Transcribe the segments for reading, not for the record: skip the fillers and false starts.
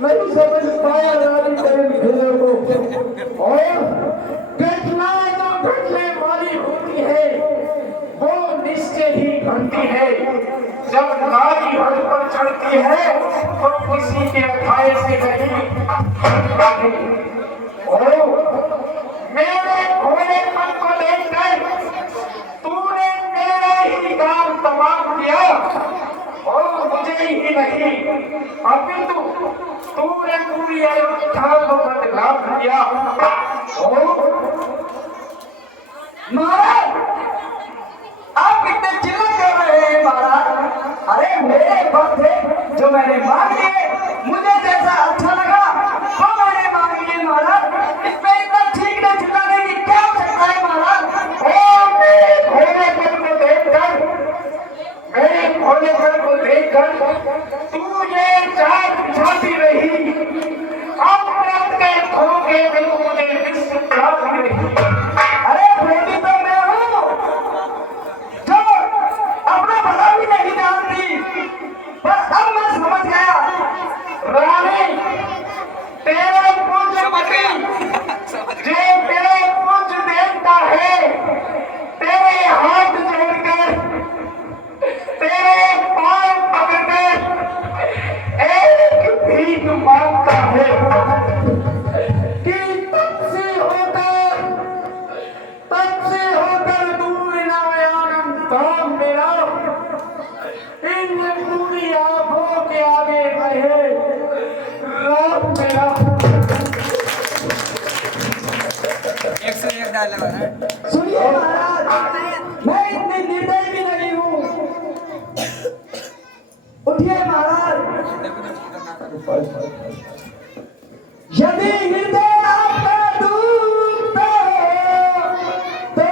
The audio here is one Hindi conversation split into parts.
नहीं समझ पाया रानी तेरे भेदों को। और घटनाएं जो घटने वाली होती है वो निश्चय ही घटती है। जब नारी हद पर चढ़ती है तो किसी के अखाए से नहीं। और मेरे भोलेपन को देखकर तूने मेरा ही काम तमाम किया और मुझे ही नहीं अपितु तूने पूरी अयोध्या को बदनाम किया। महाराज आप कितने चिल्ला कर रहे हैं महाराज? अरे मेरे भक्त थे जो मैंने मांग लिए, मुझे जैसा अच्छा लगा वो मैंने मांग लिए महाराज। इसमें इतना ठीक ना चिल्लाने की क्या आवश्यकता है महाराज? और मेरे भोलेपन को देखकर तू ये चाल बिछाती रही। अमृत के धोखे में मुझे विश्व प्राप्ति रही। अरे बेटी तो मैं हूँ जो अपना भला भी नहीं जानती, बस अब मैं समझ गया। रानी तेरे पूज्य तेरे पूज्य देवता है, तेरे हाथ जोड़कर तेरे पांव पकड़कर एक भीख मांगता है कि तब से होकर दूर नारायण धाम मेरा इन पूरी आंखों के आगे रहे राम मेरा। 101 डायलॉग है। सुनिए महाराज, मैं इतनी निर्दयी भी नहीं हूँ। उठिए महाराज। यदि हृदय आपका डूबता तो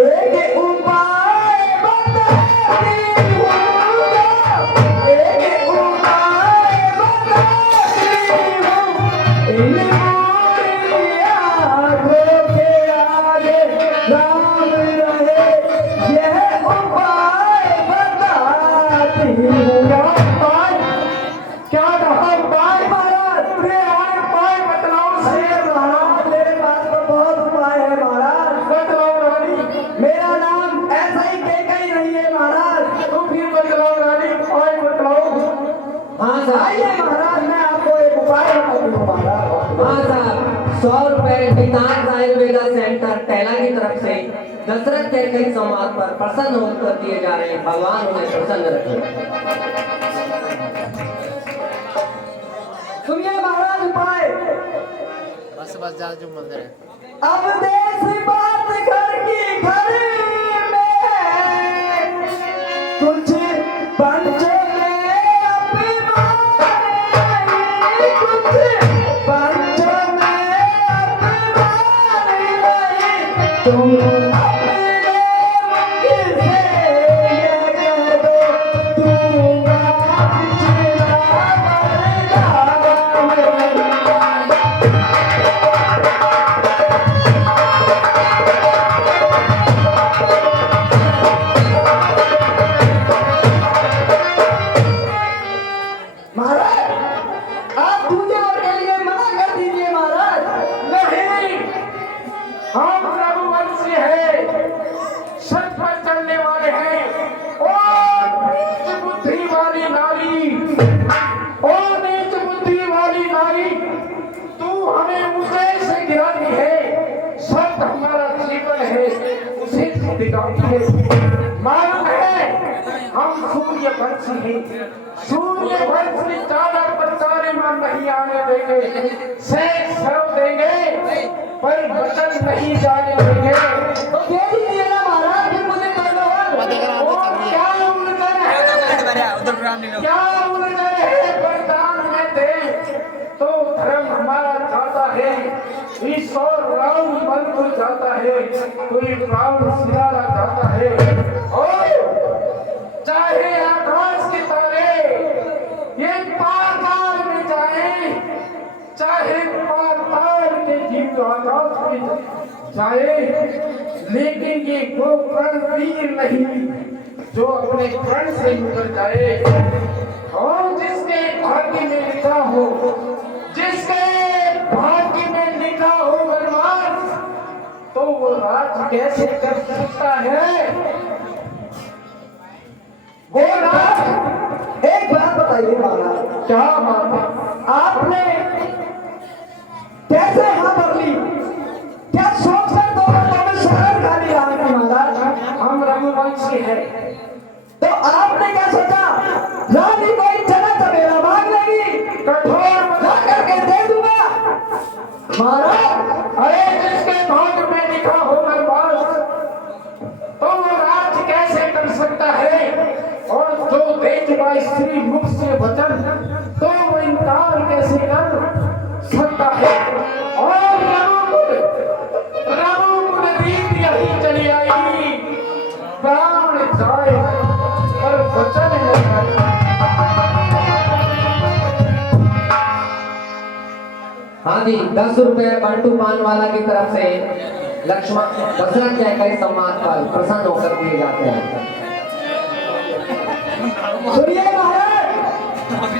एक उपाय बताती हूँ, एक उपाय बताती हूँ। इन पूरी आँखों के आगे राम रहे, यह उपाय बताती हूँ। क्या कहा उपाय महाराज? उपाय बतलाओ से महाराज मेरे पास तो बहुत उपाय है महाराज। बतलाओ रानी। मेरा नाम ऐसा ही केकई नहीं है महाराज। तो फिर बतलाओ रानी, उपाय बतलाओ। हाँ साहब, आइए महाराज मैं आपको एक उपाय बताती हूँ महाराज। हाँ साहब, 100 रुपए विकास आयुर्वेदा सेंटर टैला की तरफ से दशरथ के कई संवाद पर प्रसन्न होकर दिए जा रहे हैं। भगवान उन्हें प्रसन्न रखे। सुनिए महाराज उपाय। बस जा जो मंदिर है। अब देश बात घर की घर में कुछ पंचों में अभिमान नहीं, कुछ पंचों में अभिमान नहीं। तुम अपने मुख से ये कह दो, दूंगा पिछला महाराज आप दूसरे और के लिए मना कर दीजिए महाराज। नहीं, हम रघुवंशी है, सच पर चलने वाले हैं। और नीच बुद्धि वाली नारी, और नीच बुद्धि वाली नारी, तू हमें ऊंचे से गिराती है। सत हमारा जीवन है, उसे दिखाती है। मालूम है हम सूर्य वंशी हैं। सूर्य वंशी चारा पर चारे मन नहीं आने देंगे, शेष सर्व देंगे पर वचन नहीं जाने देंगे। तो दे दीजिए ना महाराज, फिर मुझे कर दो। क्या उलझन है, क्या उलझन है? वरदान में दे तो धर्म हमारा 100 राउंड बंद जाता है, कोई राउंड सितारा जाता है। और चाहे आकाश के तारे ये पाताल में जाए, चाहे पाताल के जीव आकाश में जाए, लेकिन ये वो रणवीर नहीं जो अपने प्रण से मुकर जाए। और जिसके भाग्य में लिखा हो, जिसके भाग्य में लिखा हो वनवास, तो वो राज कैसे कर सकता है? वो राज, एक बात बताइए महाराज, क्या बात है? आपने कैसे हाँ भर ली? क्या सोच कर दो में शहर खाली रहा महाराज? हम रघुवंशी हैं। तो आपने क्या सोचा? रानी कोई चला चबेरा मांग लेगी, कठोर बता करके दे दूंगा महाराज। अरे जिसके भाग्य में लिखा हो वनवास, तो वो राज कैसे कर सकता है? और जो दे चुका स्त्री मुख से वचन, तो वो इनकार कैसे कर सकता है? और रघुकुल रीत यही चली आई, प्राण जाए पर वचन नहीं। हाँ जी, 10 रुपए बंटू पान वाला की तरफ से लक्ष्मण दशरथ जय के सम्मान पर प्रसन्न होकर दिए जाते हैं। सुनिए महाराज,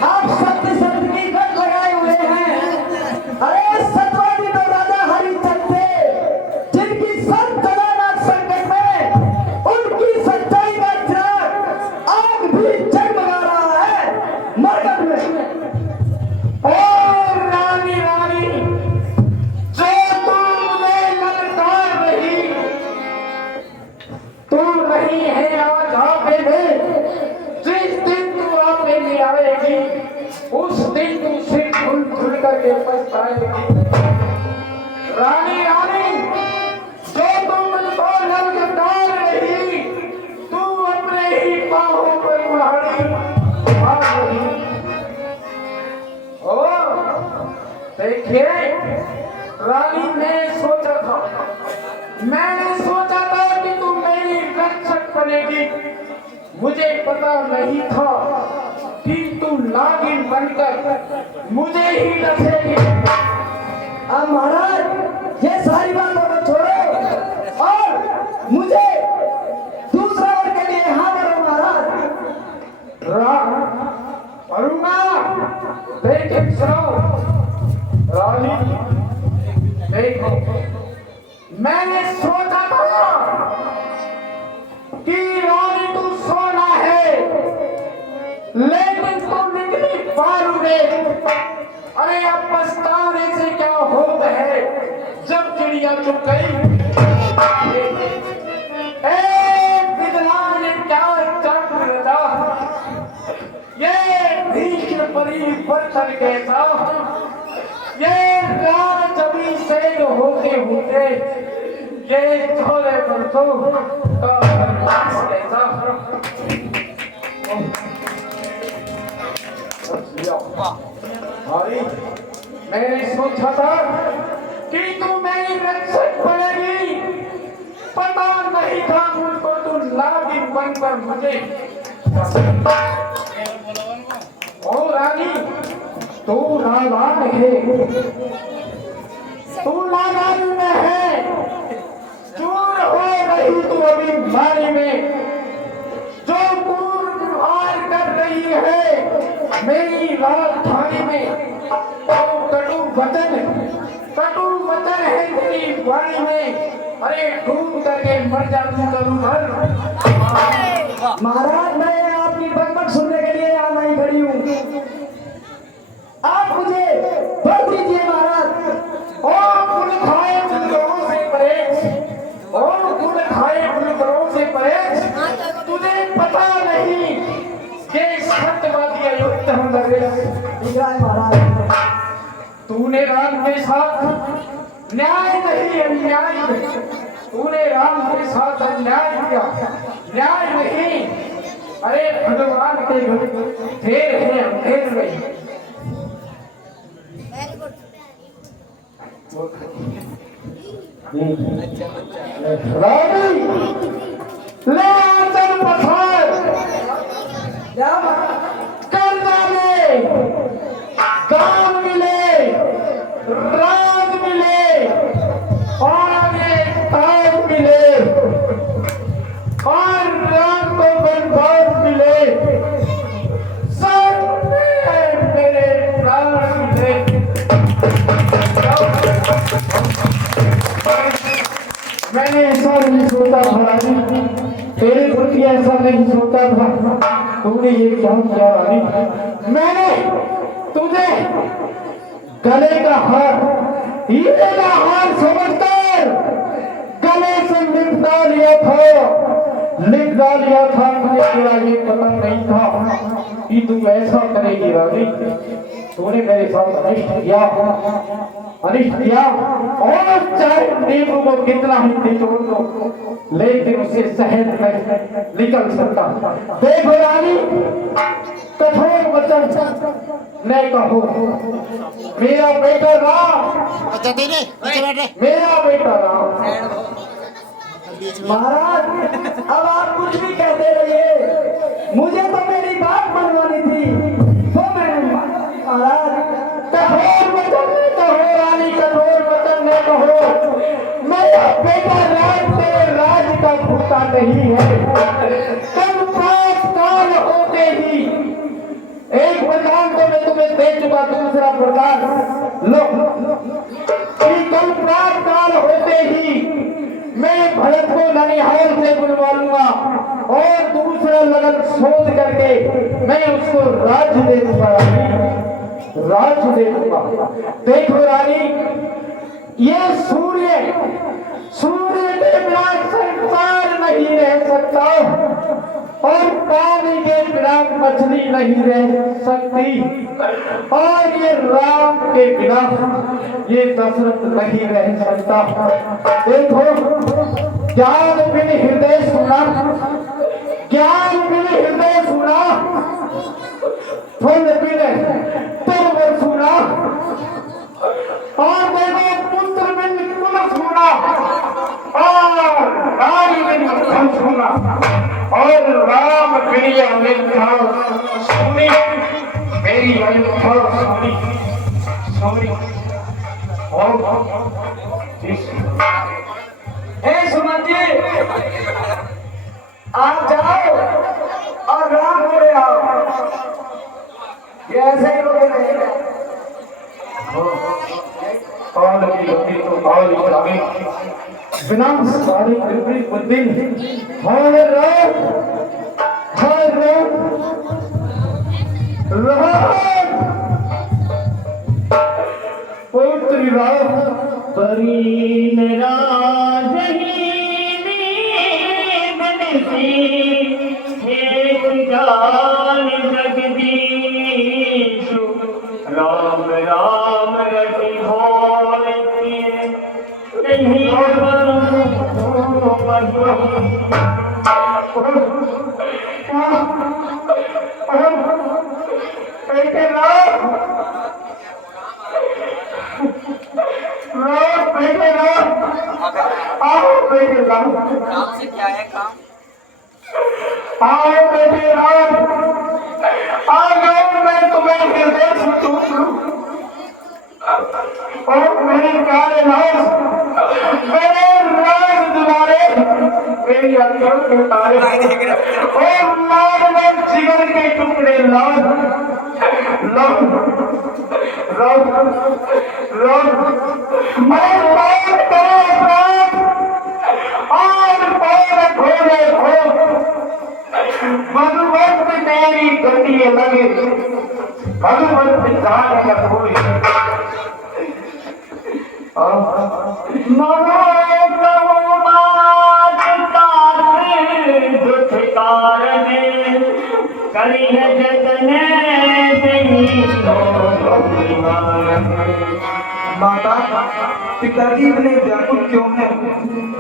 आप सत्य सत्य की गट लगाए हुए हैं। अरे सतवादी तो राजा हरिचंद थे, जिनकी सब दलानात संकट में उनकी सच्चाई का चिराग आज भी जगमगा रहा है मरकत में। और रानी रानी, जो तू मुझे ललकार रही, तू नहीं है आज आपे में। जिस दिन तू आपे में आएगी, उस दिन तू सिर खुल खुल करके पछताएगी। रानी रानी, जो तू मुझको ललकार रही, तू अपने ही बाहों पर कुल्हाड़ी मार रही। ओ देखिए रानी, मैंने सोचा था कि तू मेरी रक्षक बनेगी। मुझे पता नहीं था कि तू नागिन बनकर मुझे ही डसेगी। अब महाराज ये सारी बातों को छोड़ो और मुझे दूसरा वर के लिए हाँ करो महाराज। अरुणा देख सुनो रानी, देखो मैंने सोचा था कि रानी तू सोना है, लेकिन तू निकली बारूदे। अरे अब पछताने से क्या होता है जब चिड़िया चुप गई। विद्वान क्या चक्र था, ये भीष्म परिवर्तन कैसा, ये राज अभिषेक होते होते ये थोड़े वर्षों का वनवास कैसा। भाई मैंने सोचा था कि तू मेरी रक्षक बनेगी, पता नहीं था मुझको तू नागिन बनकर मुझे। ओ रानी, तू नादान है, तू नादान में है, चूर हो रही तू अभी मारी में, जो पूर्ण हार कर रही है मेरी राजधानी में। तो कटु वचन है तेरी वाणी में। अरे डूब करके मर जा तू करूँ भर। महाराज मैं आपकी बकबक सुनने के लिए यहाँ नहीं खड़ी हूँ, आप मुझे भर दीजिए महाराज। ओ गुण खाए बुलगरों से परहेज, ओ गुण खाए बुलगरों से परहेज, तुझे पता नहीं कि सत्यवादी अयुक्त हम महाराज तूने राम के साथ न्याय नहीं अन्याय, तूने राम के साथ अन्याय किया, न्याय नहीं। अरे भगवान के ढेर है अंधेर में। रानी ले आंचल पठार क्या कर्जा ले काम मिले राज मिले और एक ताज मिले और रात को बर्बाद मिले सब मेरे प्राण मिले। मैंने ऐसा नहीं सोचा था रानी, तेरे प्रति ऐसा नहीं सोचा था। तुमने ये क्या किया रानी? मैंने तुझे गले का हार, हीरे का हार समझकर गले से लिपटा लिया था। मुझे तेरा ये पता नहीं था कि तू ऐसा करेगी रानी। तूने मेरे साथ अनिष्ट किया और चाहे नींबू को कितना ही निचोड़ दो लेकिन उसे शहद में निकल सकता। देखो रानी, कठोर वचन न कहो। मेरा बेटा राम, अच्छा तेरे पीछे बैठ रहे मेरा बेटा राम। महाराज अब आप कुछ भी कहते रहिए, मुझे तो मेरी बात मनवानी थी तो मैंने महाराज कठोर वचन न कहो रानी, कठोर वचन न कहो। मेरा बेटा राज तेरे राज का भूखा नहीं है। कल प्रात काल होते ही एक वरदान तो मैं तुम्हें दे चुका, दूसरा वरदान लो कि कल प्रात काल होते ही मैं भरत को ननिहाल से बुलवा लूंगा और दूसरा लगन शोध करके मैं उसको राज्य दे दूंगा रानी, राज्य दे दूंगा। देखो रानी, ये सूर्य के बिना संसार नहीं रह सकता और पानी के बिना मछली नहीं रह सकती और ये राम के बिना ये दशरथ नहीं रह सकता। देखो, ज्ञान बिन हृदय सुना, ज्ञान बिन हृदय सुना, फल बिन तिरवर सुना और देखो पुत्र बिन कुल सुना और रानी बिन धन सुना और राम बिन अयोध्या सुनी। मेरी अयोध्या सुनी और सुमन जी आप जाओ और राम को ले आओ। ये ऐसे ही लोग रहेंगे। काल की गति तो काल ही जागे, बिना सारी पृथ्वी बुद्धि। हर राम पुत्री राम परीन जगदीशु राम राम रति नहीं राम से क्या है काम? आओ बेटे राम, आओ मैं तुम्हें हृदय से टूट लूं और मेरे प्यारे लाल, मेरे राज दुलारे, मेरी अंदर के तारे और लाल में जिगर के टुकड़े लाल लाल लाल लाल मैं बात करो प्राण और पैर घोड़े हो मधुमत तेरी गति लगे, मधुमत जान का कोई करी है जतने माता पिताजी इतने व्याकुल क्यों हैं?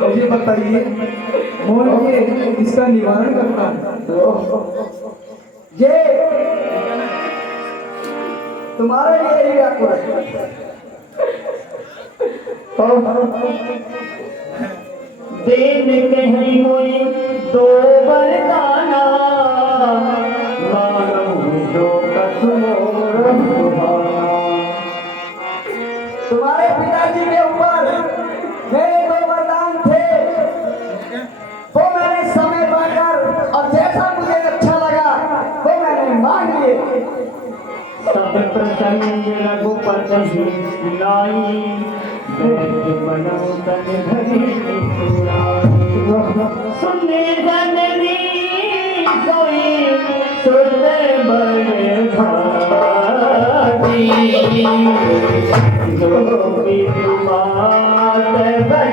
मुझे बताइए, मुझे इसका निवारण करना है। ये तुम्हारे लिए ही व्याकुल है। देन कहीं मोई दो वरदाना मानो जो कसमोर तुम्हारे पिताजी के ऊपर मेरे दो वरदान थे, वो मैंने समय पाकर और जैसा मुझे अच्छा लगा वो मैंने मांग लिए। सब प्रसंग रघुपति सुनाई बैठ मनो तन धरी सुने जननी सोई सुरते बड़े भागी जो भी बात बचन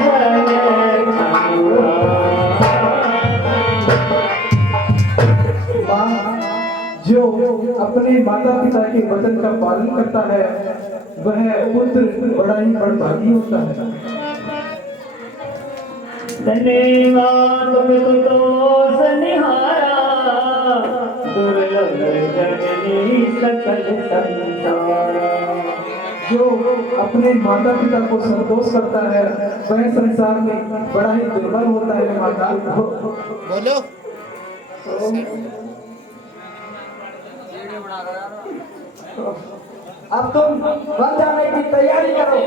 जो अपने माता पिता के वचन का पालन करता है वह पुत्र बड़ा ही बड़भागी होता है। धन्यवाद तुमको सनिहारा दुर्लभ जननी सकल संसारा। जो अपने माता पिता को संतोष करता है वह संसार में बड़ा ही दुर्बल होता है। माता बोलो अब तुम बन जाने की तैयारी करो।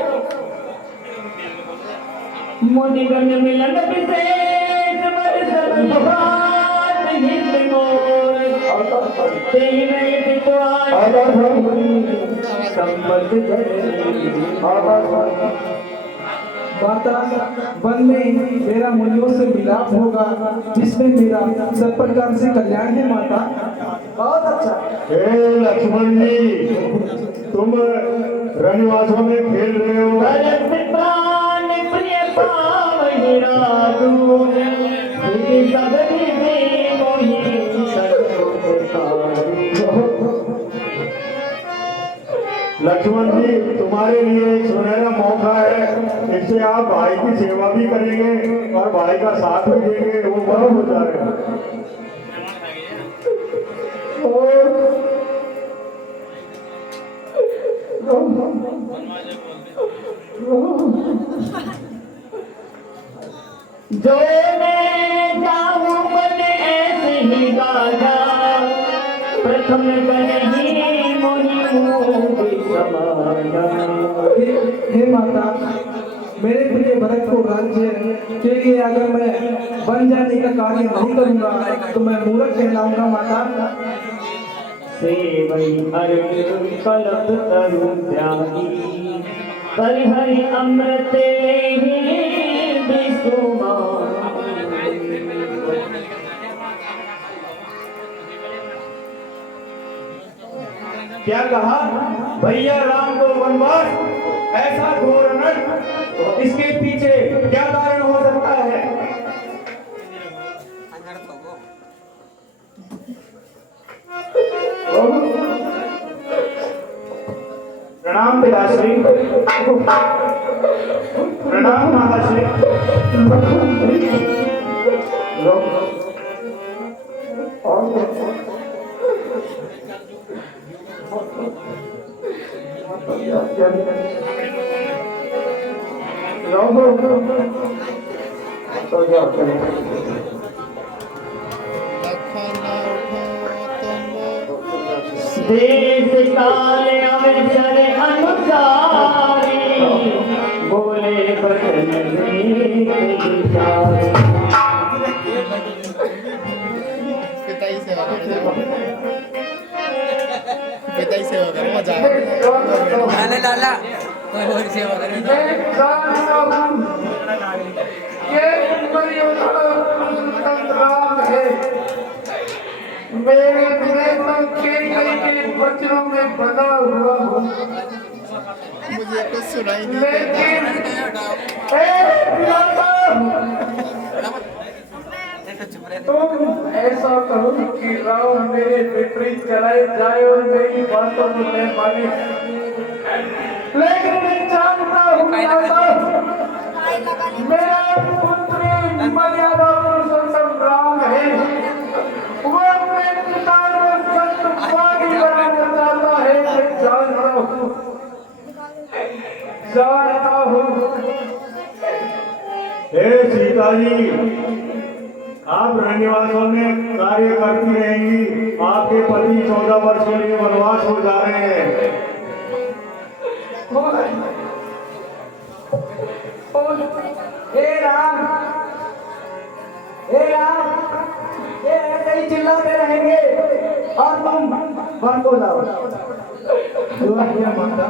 मुनिगण मिलन विशेष बरसत भात हित मोर तेई नहीं बितवाए संबंध जननी। माता वन में मेरा मुनियों से मिलाप होगा जिसमें मेरा सब प्रकार से कल्याण है। माता बहुत अच्छा। हे लक्ष्मण जी, तुम रंगवासों में खेल रहे हो। भरत प्राण प्रिय पावहि राजू तुझी सगरी में मोहि लक्ष्मण जी, तुम्हारे लिए एक सुनहरा मौका है, इससे आप भाई की सेवा भी करेंगे और भाई का साथ भी देंगे, वो बहुत हो जाएगा। जो मैं जाऊं मन ऐसे ही गाजा प्रथम कहीं मोहि मोहि समाजा। हे माता, मेरे प्रिय भरत को राज्य के लिए अगर मैं बन जाने का कार्य नहीं करूंगा तो मैं मूर्ख कहलाऊंगा। माता सेवई अर्घ कलप तरु त्यागी परिहरि अमृत लेहि विसुमा। क्या कहा भैया राम को वनवास, ऐसा घोर अनर्थ, इसके पीछे क्या कारण हो सकता है? प्रणाम पिताश्री, प्रणाम माताश्री। देश काल अवसर अनुसारी बोले बचन विचार। पिता ही सेवा करो, पिता ही सेवा करो, मजा आएगा। लाला लाला कोई और सेवा करे संग्राम है। मेरे प्रेम के वचनों में बना हुआ हूँ, मुझे कुछ सुनाई नहीं लेकिन तुम ऐसा करो कि राव मेरे विपरीत चलाए जाए और मेरी बातों को न माने। लेकिन मैं जानता हूँ मेरा पुत्री मर्यादा पुरुषोत्तम राम है, वो अपने पिता को सत्यवादी बनाना चाहता है। मैं जानता हूँ हे सीता जी, आप रंगनिवासों में कार्य करती रहेंगी। आपके पति 14 वर्ष के लिए वनवास हो जा रहे हैं। हे राम, ये ऐसे ही चिल्लाते रहेंगे और तुम वन को जाओ। जो आज्ञा माता।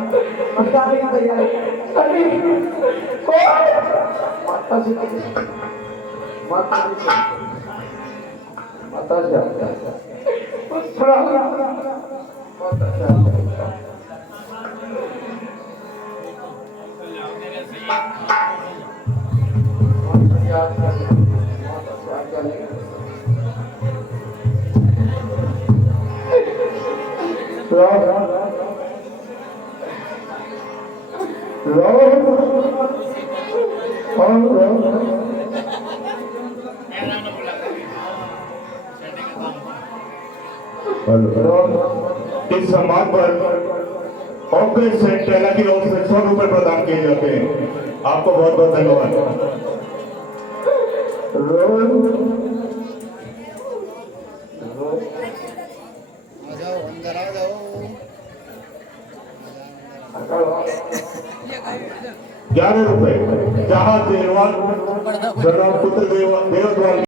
निकालने की तैयारी। अरे कौन? माता जी माता जी माता जी इस सम्मान पर कांग्रेस से टेला की ओर से 100 रुपए प्रदान किए जाते हैं। आपको बहुत बहुत धन्यवाद। आ जाओ, अंदर आ जाओ। 11 रुपए जहां देवान जनाब पुत्र देवद्वाल